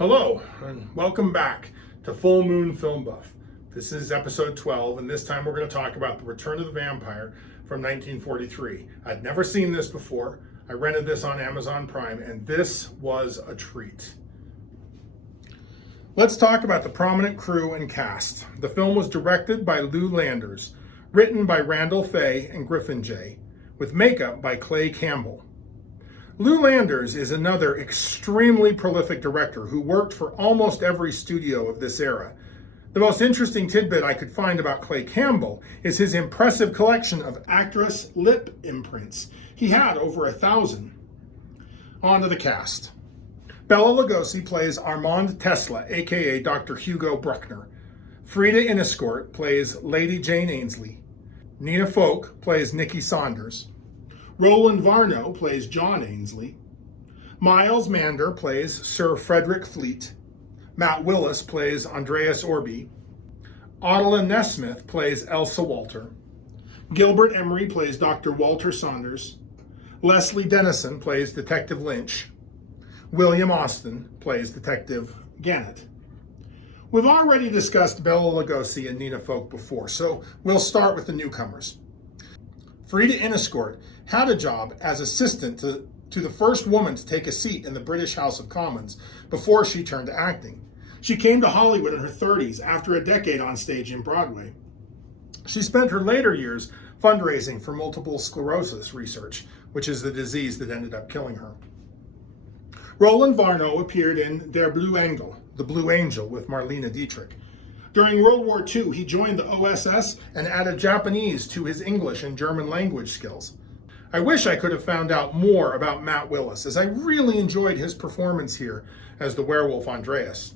Hello, and welcome back to Full Moon Film Buff. This is episode 12, and this time we're going to talk about The Return of the Vampire from 1943. I'd never seen this before. I rented this on Amazon Prime, and this was a treat. Let's talk about the prominent crew and cast. The film was directed by Lou Landers, written by Randall Fay and Griffin J., with makeup by Clay Campbell. Lou Landers is another extremely prolific director who worked for almost every studio of this era. The most interesting tidbit I could find about Clay Campbell is his impressive collection of actress lip imprints. He had over 1,000. On to the cast. Bela Lugosi plays Armand Tesla, aka Dr. Hugo Bruckner. Frida Inescort plays Lady Jane Ainsley. Nina Folk plays Nikki Saunders. Roland Varno plays John Ainsley. Miles Mander plays Sir Frederick Fleet. Matt Willis plays Andreas Orby. Adela Nesmith plays Elsa Walter. Gilbert Emery plays Dr. Walter Saunders. Leslie Dennison plays Detective Lynch. William Austin plays Detective Gannett. We've already discussed Bela Lugosi and Nina Folk before, so we'll start with the newcomers. Frida Inescort had a job as assistant to the first woman to take a seat in the British House of Commons before she turned to acting. She came to Hollywood in her 30s after a decade on stage in Broadway. She spent her later years fundraising for multiple sclerosis research, which is the disease that ended up killing her. Roland Varno appeared in Der Blue Engel, The Blue Angel, with Marlene Dietrich. During World War II, he joined the OSS and added Japanese to his English and German language skills. I wish I could have found out more about Matt Willis, as I really enjoyed his performance here as the werewolf Andreas.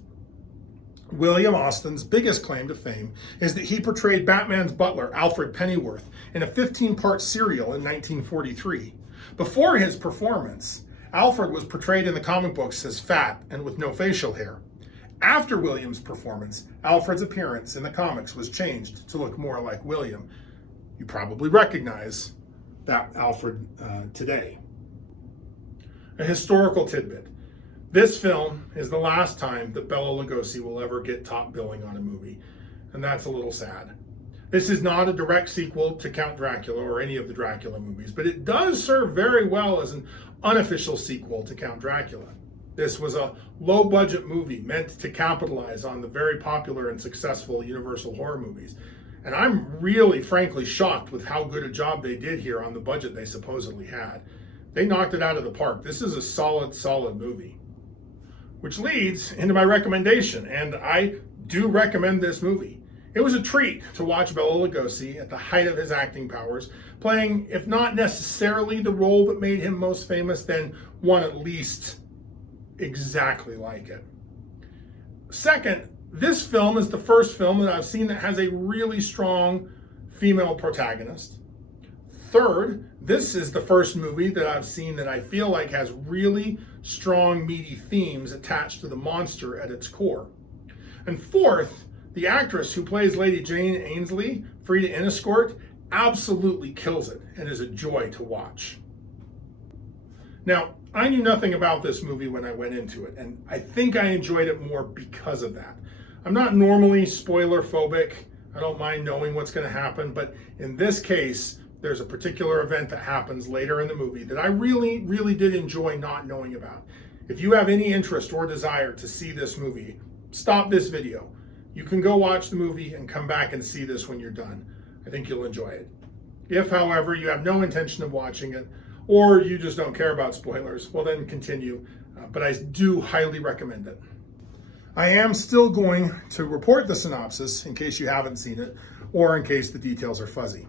William Austin's biggest claim to fame is that he portrayed Batman's butler, Alfred Pennyworth, in a 15-part serial in 1943. Before his performance, Alfred was portrayed in the comic books as fat and with no facial hair. After William's performance, Alfred's appearance in the comics was changed to look more like William. You probably recognize that Alfred today. A historical tidbit. This film is the last time that Bela Lugosi will ever get top billing on a movie, and that's a little sad. This is not a direct sequel to Count Dracula or any of the Dracula movies, but it does serve very well as an unofficial sequel to Count Dracula. This was a low-budget movie meant to capitalize on the very popular and successful Universal horror movies. And I'm really, frankly, shocked with how good a job they did here on the budget they supposedly had. They knocked it out of the park. This is a solid movie. Which leads into my recommendation, and I do recommend this movie. It was a treat to watch Bela Lugosi at the height of his acting powers, playing, if not necessarily the role that made him most famous, then one at least exactly like it. Second, this film is the first film that I've seen that has a really strong female protagonist. Third, this is the first movie that I've seen that I feel like has really strong, meaty themes attached to the monster at its core. And fourth, the actress who plays Lady Jane Ainsley, Frida Inescort, absolutely kills it and is a joy to watch. Now, I knew nothing about this movie when I went into it, and I think I enjoyed it more because of that. I'm not normally spoiler phobic. I don't mind knowing what's going to happen, but in this case, there's a particular event that happens later in the movie that I really did enjoy not knowing about. If you have any interest or desire to see this movie, stop this video. You can go watch the movie and come back and see this when you're done. I think you'll enjoy it. If, however, you have no intention of watching it, or you just don't care about spoilers, well then continue, but I do highly recommend it. I am still going to report the synopsis in case you haven't seen it, or in case the details are fuzzy.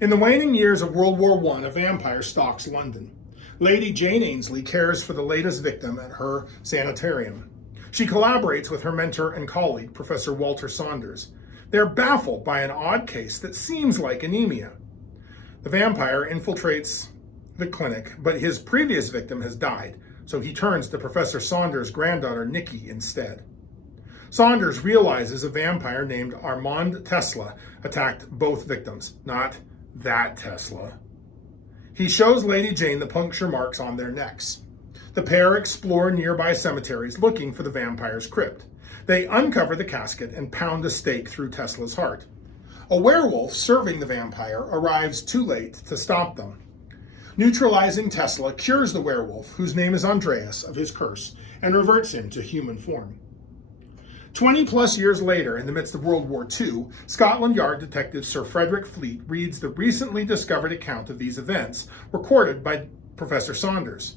In the waning years of World War I, a vampire stalks London. Lady Jane Ainsley cares for the latest victim at her sanitarium. She collaborates with her mentor and colleague, Professor Walter Saunders. They're baffled by an odd case that seems like anemia. The vampire infiltrates the clinic, but his previous victim has died, so he turns to Professor Saunders' granddaughter, Nikki, instead. Saunders realizes a vampire named Armand Tesla attacked both victims, not that Tesla. He shows Lady Jane the puncture marks on their necks. The pair explore nearby cemeteries looking for the vampire's crypt. They uncover the casket and pound a stake through Tesla's heart. A werewolf serving the vampire arrives too late to stop them. Neutralizing Tesla cures the werewolf, whose name is Andreas, of his curse, and reverts him to human form. 20 plus years later, in the midst of World War II, Scotland Yard detective Sir Frederick Fleet reads the recently discovered account of these events, recorded by Professor Saunders.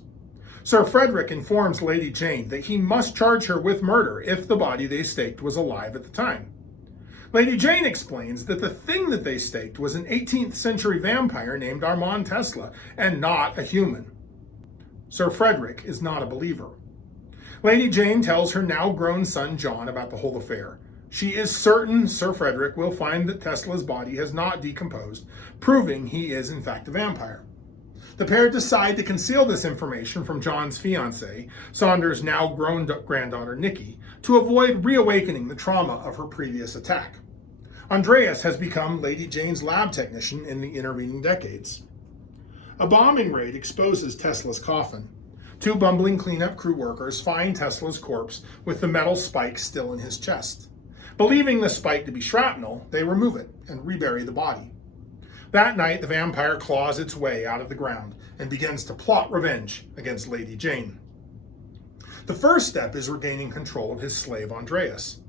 Sir Frederick informs Lady Jane that he must charge her with murder if the body they staked was alive at the time. Lady Jane explains that the thing that they staked was an 18th century vampire named Armand Tesla, and not a human. Sir Frederick is not a believer. Lady Jane tells her now-grown son John about the whole affair. She is certain Sir Frederick will find that Tesla's body has not decomposed, proving he is in fact a vampire. The pair decide to conceal this information from John's fiancée, Saunders' now-grown granddaughter Nikki, to avoid reawakening the trauma of her previous attack. Andreas has become Lady Jane's lab technician in the intervening decades. A bombing raid exposes Tesla's coffin. Two bumbling cleanup crew workers find Tesla's corpse with the metal spike still in his chest. Believing the spike to be shrapnel, they remove it and rebury the body. That night, the vampire claws its way out of the ground and begins to plot revenge against Lady Jane. The first step is regaining control of his slave Andreas.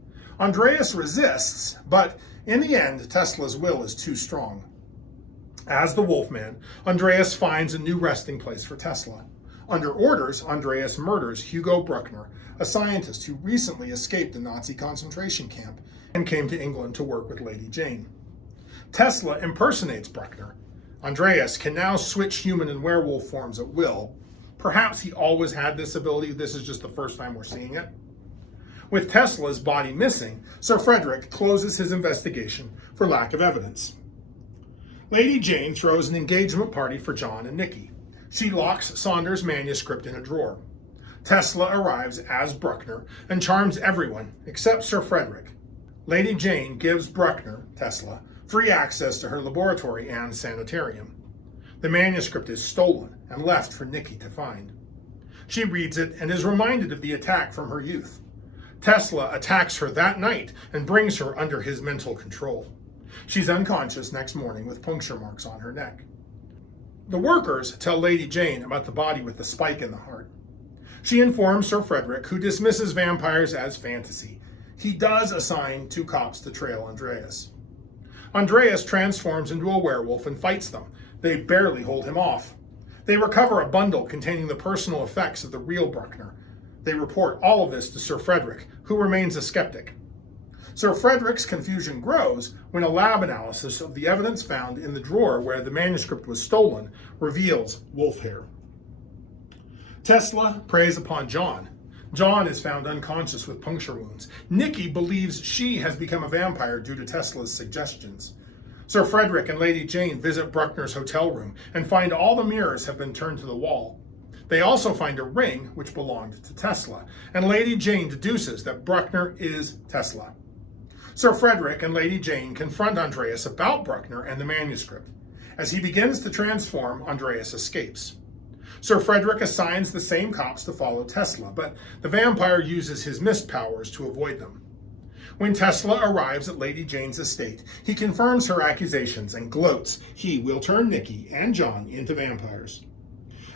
Andreas resists, but in the end, Tesla's will is too strong. As the Wolfman, Andreas finds a new resting place for Tesla. Under orders, Andreas murders Hugo Bruckner, a scientist who recently escaped the Nazi concentration camp and came to England to work with Lady Jane. Tesla impersonates Bruckner. Andreas can now switch human and werewolf forms at will. Perhaps he always had this ability. This is just the first time we're seeing it. With Tesla's body missing, Sir Frederick closes his investigation for lack of evidence. Lady Jane throws an engagement party for John and Nikki. She locks Saunders' manuscript in a drawer. Tesla arrives as Bruckner and charms everyone except Sir Frederick. Lady Jane gives Bruckner, Tesla, free access to her laboratory and sanitarium. The manuscript is stolen and left for Nikki to find. She reads it and is reminded of the attack from her youth. Tesla attacks her that night and brings her under his mental control. She's unconscious next morning with puncture marks on her neck. The workers tell Lady Jane about the body with the spike in the heart. She informs Sir Frederick, who dismisses vampires as fantasy. He does assign 2 cops to trail Andreas. Andreas transforms into a werewolf and fights them. They barely hold him off. They recover a bundle containing the personal effects of the real Bruckner. They report all of this to Sir Frederick, who remains a skeptic. Sir Frederick's confusion grows when a lab analysis of the evidence found in the drawer where the manuscript was stolen reveals wolf hair. Tesla preys upon John. John is found unconscious with puncture wounds. Nikki believes she has become a vampire due to Tesla's suggestions. Sir Frederick and Lady Jane visit Bruckner's hotel room and find all the mirrors have been turned to the wall. They also find a ring which belonged to Tesla, and Lady Jane deduces that Bruckner is Tesla. Sir Frederick and Lady Jane confront Andreas about Bruckner and the manuscript. As he begins to transform, Andreas escapes. Sir Frederick assigns the same cops to follow Tesla, but the vampire uses his mist powers to avoid them. When Tesla arrives at Lady Jane's estate, he confirms her accusations and gloats he will turn Nikki and John into vampires.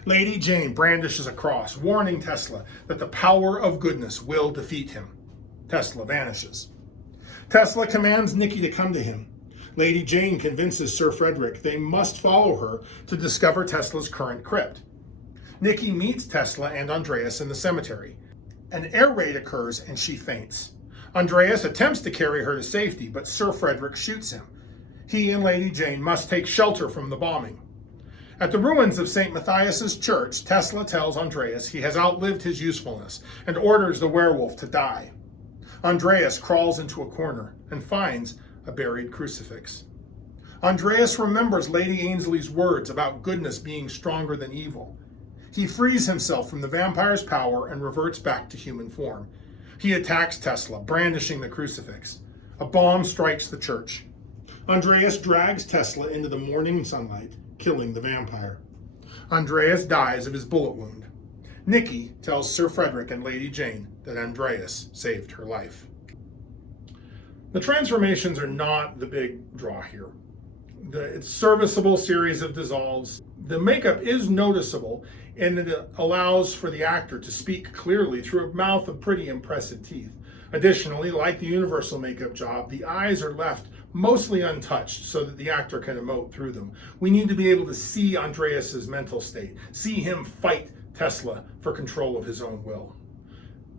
Lady Jane brandishes a cross, warning Tesla that the power of goodness will defeat him. Tesla vanishes. Tesla commands Nikki to come to him. Lady Jane convinces Sir Frederick they must follow her to discover Tesla's current crypt. Nikki meets Tesla and Andreas in the cemetery. An air raid occurs and she faints. Andreas attempts to carry her to safety, but Sir Frederick shoots him. He and Lady Jane must take shelter from the bombing. At the ruins of St. Matthias's church, Tesla tells Andreas he has outlived his usefulness and orders the werewolf to die. Andreas crawls into a corner and finds a buried crucifix. Andreas remembers Lady Ainsley's words about goodness being stronger than evil. He frees himself from the vampire's power and reverts back to human form. He attacks Tesla, brandishing the crucifix. A bomb strikes the church. Andreas drags Tesla into the morning sunlight, killing the vampire. Andreas dies of his bullet wound. Nikki tells Sir Frederick and Lady Jane that Andreas saved her life. The transformations are not the big draw here. It's a serviceable series of dissolves. The makeup is noticeable, and it allows for the actor to speak clearly through a mouth of pretty impressive teeth. Additionally, like the universal makeup job, the eyes are left mostly untouched so that the actor can emote through them. We need to be able to see Andreas's mental state, see him fight Tesla for control of his own will.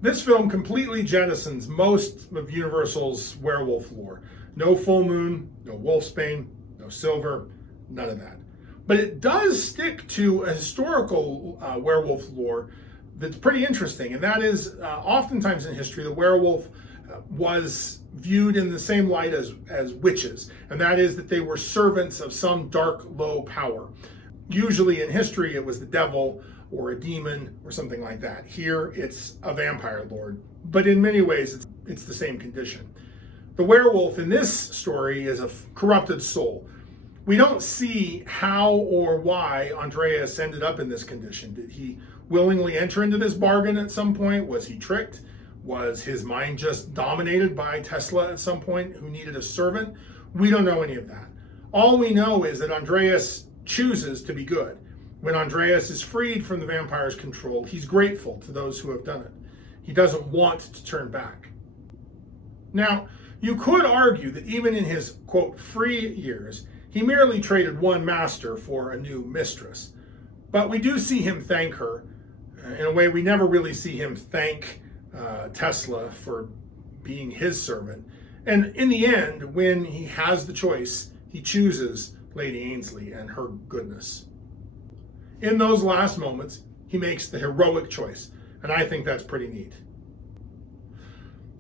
This film completely jettisons most of Universal's werewolf lore. No full moon, no wolfsbane, no silver, none of that. But it does stick to a historical werewolf lore that's pretty interesting, and that is oftentimes in history the werewolf was viewed in the same light as witches, and that is that they were servants of some dark, low power. Usually in history it was the devil or a demon or something like that. Here it's a vampire lord, but in many ways it's the same condition. The werewolf in this story is a corrupted soul. We don't see how or why Andreas ended up in this condition. Did he willingly enter into this bargain at some point? Was he tricked? Was his mind just dominated by Tesla at some point, who needed a servant? We don't know any of that. All we know is that Andreas chooses to be good. When Andreas is freed from the vampire's control, he's grateful to those who have done it. He doesn't want to turn back. Now, you could argue that even in his, quote, free years, he merely traded one master for a new mistress. But we do see him thank her in a way we never really see him thank Tesla for being his servant. And in the end, when he has the choice, he chooses Lady Ainsley and her goodness. In those last moments, he makes the heroic choice, and I think that's pretty neat.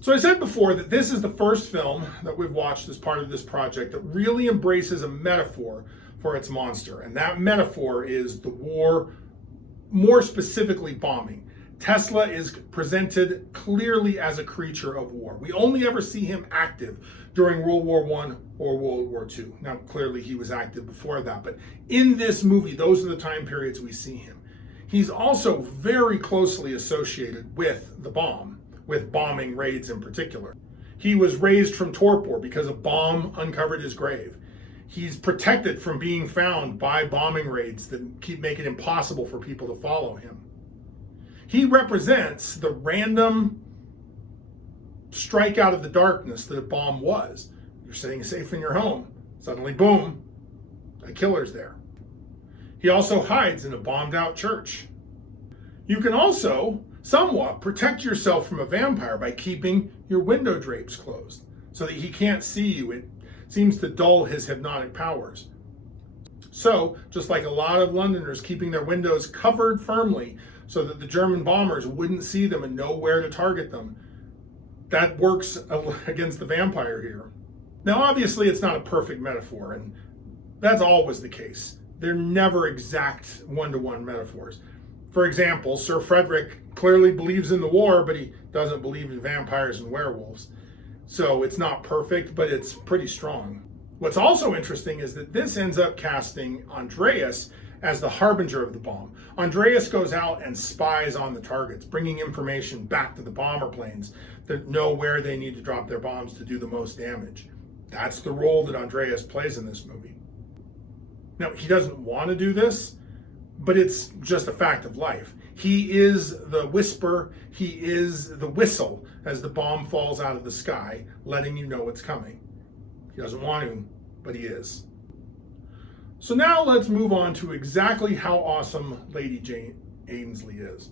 So I said before that this is the first film that we've watched as part of this project that really embraces a metaphor for its monster, and that metaphor is the war, more specifically bombing. Tesla is presented clearly as a creature of war. We only ever see him active during World War I or World War II. Now, clearly he was active before that, but in this movie, those are the time periods we see him. He's also very closely associated with the bomb, with bombing raids in particular. He was raised from torpor because a bomb uncovered his grave. He's protected from being found by bombing raids that keep making it impossible for people to follow him. He represents the random strike out of the darkness that a bomb was. You're sitting safe in your home. Suddenly, boom, a killer's there. He also hides in a bombed out church. You can also somewhat protect yourself from a vampire by keeping your window drapes closed so that he can't see you. It seems to dull his hypnotic powers. So, just like a lot of Londoners keeping their windows covered firmly so that the German bombers wouldn't see them and know where to target them, that works against the vampire here. Now, obviously, it's not a perfect metaphor, and that's always the case. They're never exact one-to-one metaphors. For example, Sir Frederick clearly believes in the war, but he doesn't believe in vampires and werewolves. So it's not perfect, but it's pretty strong. What's also interesting is that this ends up casting Andreas as the harbinger of the bomb. Andreas goes out and spies on the targets, bringing information back to the bomber planes that know where they need to drop their bombs to do the most damage. That's the role that Andreas plays in this movie. Now, he doesn't want to do this, but it's just a fact of life. He is the whisper, he is the whistle as the bomb falls out of the sky, letting you know it's coming. He doesn't want to, but he is. So now let's move on to exactly how awesome Lady Jane Ainsley is.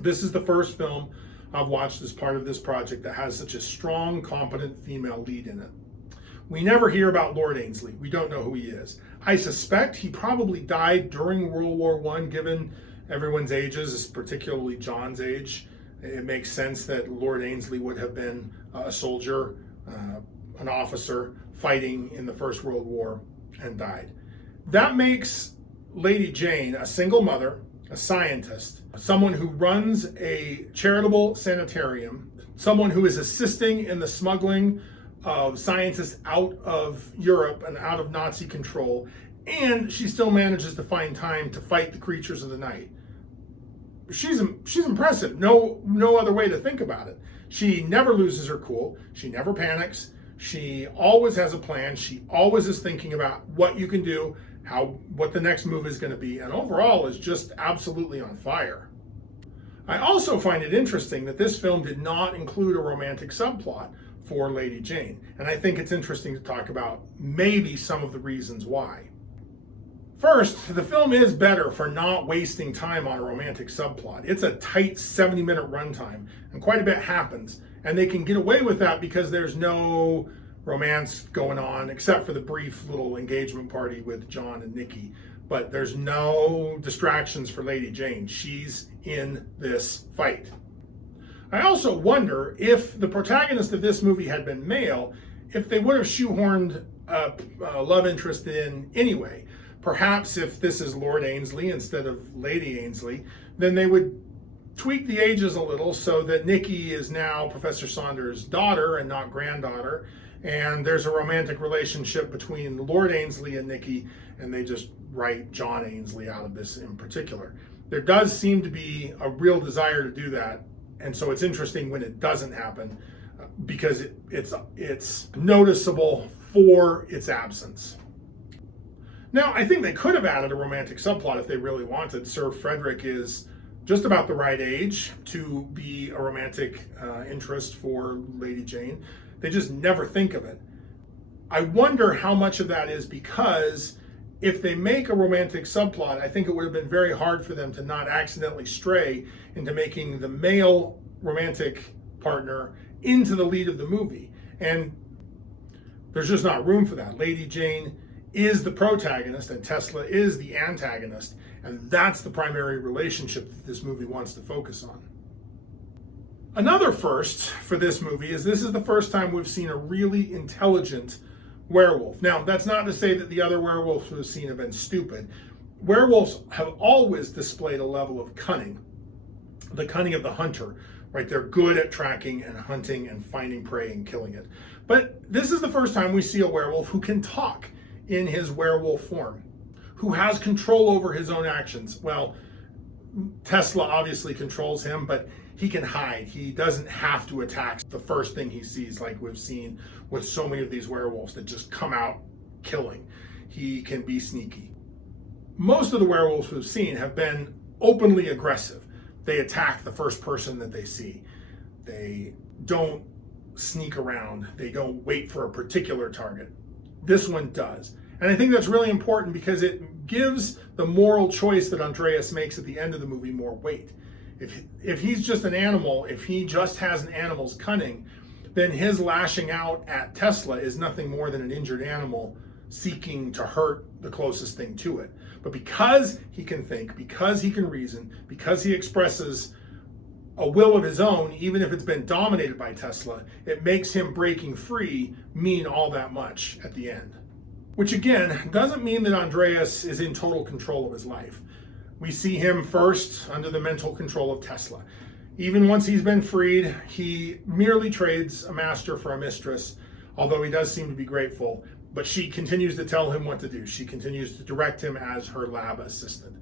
This is the first film I've watched as part of this project that has such a strong, competent female lead in it. We never hear about Lord Ainsley. We don't know who he is. I suspect he probably died during World War I, given everyone's ages, particularly John's age. It makes sense that Lord Ainsley would have been a soldier, an officer fighting in the First World War and died. That makes Lady Jane a single mother, a scientist, someone who runs a charitable sanitarium, someone who is assisting in the smuggling of scientists out of Europe and out of Nazi control, and she still manages to find time to fight the creatures of the night. she's impressive. No other way to think about it. She never loses her cool. She never panics. She always has a plan. She always is thinking about what you can do, what the next move is going to be, and overall is just absolutely on fire. I also find it interesting that this film did not include a romantic subplot for Lady Jane, and I think it's interesting to talk about maybe some of the reasons why. First, the film is better for not wasting time on a romantic subplot. It's a tight 70-minute runtime, and quite a bit happens, and they can get away with that because there's no romance going on, except for the brief little engagement party with John and Nikki. But there's no distractions for Lady Jane. She's in this fight. I also wonder if the protagonist of this movie had been male, if they would have shoehorned a love interest in anyway. Perhaps if this is Lord Ainsley instead of Lady Ainsley, then they would tweak the ages a little so that Nikki is now Professor Saunders' daughter and not granddaughter, and there's a romantic relationship between Lord Ainsley and Nikki, and they just write John Ainsley out of this in particular. There does seem to be a real desire to do that, and so it's interesting when it doesn't happen because it's noticeable for its absence. Now, I think they could have added a romantic subplot if they really wanted. Sir Frederick is just about the right age to be a romantic interest for Lady Jane. They just never think of it. I wonder how much of that is because if they make a romantic subplot, I think it would have been very hard for them to not accidentally stray into making the male romantic partner into the lead of the movie. And there's just not room for that. Lady Jane is the protagonist and Tesla is the antagonist, and that's the primary relationship that this movie wants to focus on. Another first for this movie is this is the first time we've seen a really intelligent werewolf. Now, that's not to say that the other werewolves we've seen have been stupid. Werewolves have always displayed a level of cunning, the cunning of the hunter, right? They're good at tracking and hunting and finding prey and killing it. But this is the first time we see a werewolf who can talk in his werewolf form, who has control over his own actions. Well, Tesla obviously controls him, but he can hide. He doesn't have to attack the first thing he sees, like we've seen with so many of these werewolves that just come out killing. He can be sneaky. Most of the werewolves we've seen have been openly aggressive. They attack the first person that they see. They don't sneak around. They don't wait for a particular target. This one does. And I think that's really important because it gives the moral choice that Andreas makes at the end of the movie more weight. If he's just an animal, if he just has an animal's cunning, then his lashing out at Tesla is nothing more than an injured animal seeking to hurt the closest thing to it. But because he can think, because he can reason, because he expresses a will of his own, even if it's been dominated by Tesla, it makes him breaking free mean all that much at the end. Which again, doesn't mean that Andreas is in total control of his life. We see him first under the mental control of Tesla. Even once he's been freed, he merely trades a master for a mistress, although he does seem to be grateful, but she continues to tell him what to do. She continues to direct him as her lab assistant.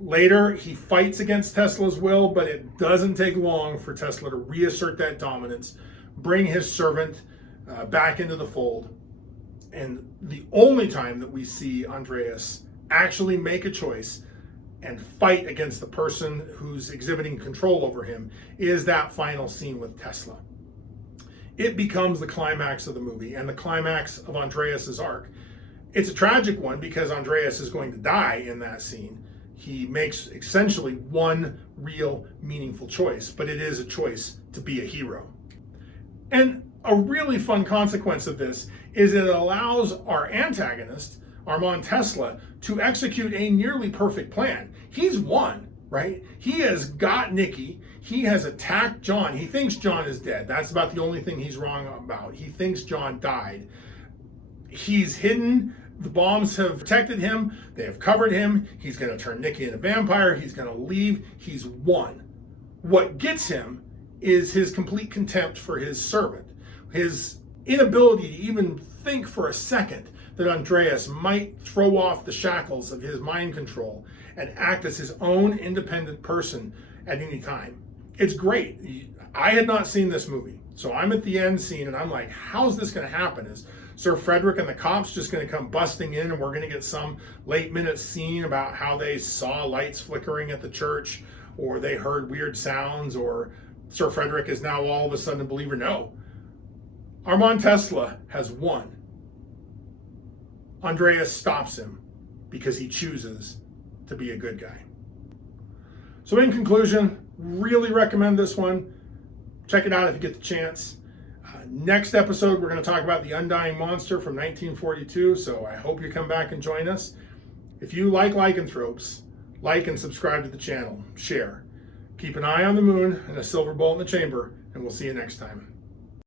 Later, he fights against Tesla's will, but it doesn't take long for Tesla to reassert that dominance, bring his servant back into the fold. And the only time that we see Andreas actually make a choice and fight against the person who's exhibiting control over him is that final scene with Tesla. It becomes the climax of the movie and the climax of Andreas's arc. It's a tragic one because Andreas is going to die in that scene. He makes essentially one real meaningful choice, but it is a choice to be a hero. And a really fun consequence of this is it allows our antagonist, Armand Tesla, to execute a nearly perfect plan. He's won, right? He has got Nikki. He has attacked John. He thinks John is dead. That's about the only thing he's wrong about. He thinks John died. He's hidden. The bombs have protected him. They have covered him. He's going to turn Nikki into a vampire. He's going to leave. He's won. What gets him is his complete contempt for his servant, his inability to even think for a second that Andreas might throw off the shackles of his mind control and act as his own independent person at any time. It's great. I had not seen this movie, so I'm at the end scene and I'm like, how's this going to happen? Is Sir Frederick and the cops just going to come busting in and we're going to get some late minute scene about how they saw lights flickering at the church, or they heard weird sounds, or Sir Frederick is now all of a sudden a believer? No. Armand Tesla has won. Andreas stops him because he chooses to be a good guy. So in conclusion, really recommend this one. Check it out if you get the chance. Next episode, we're going to talk about The Undying Monster from 1942, so I hope you come back and join us. If you like lycanthropes, like and subscribe to the channel. Share. Keep an eye on the moon and a silver bullet in the chamber, and we'll see you next time.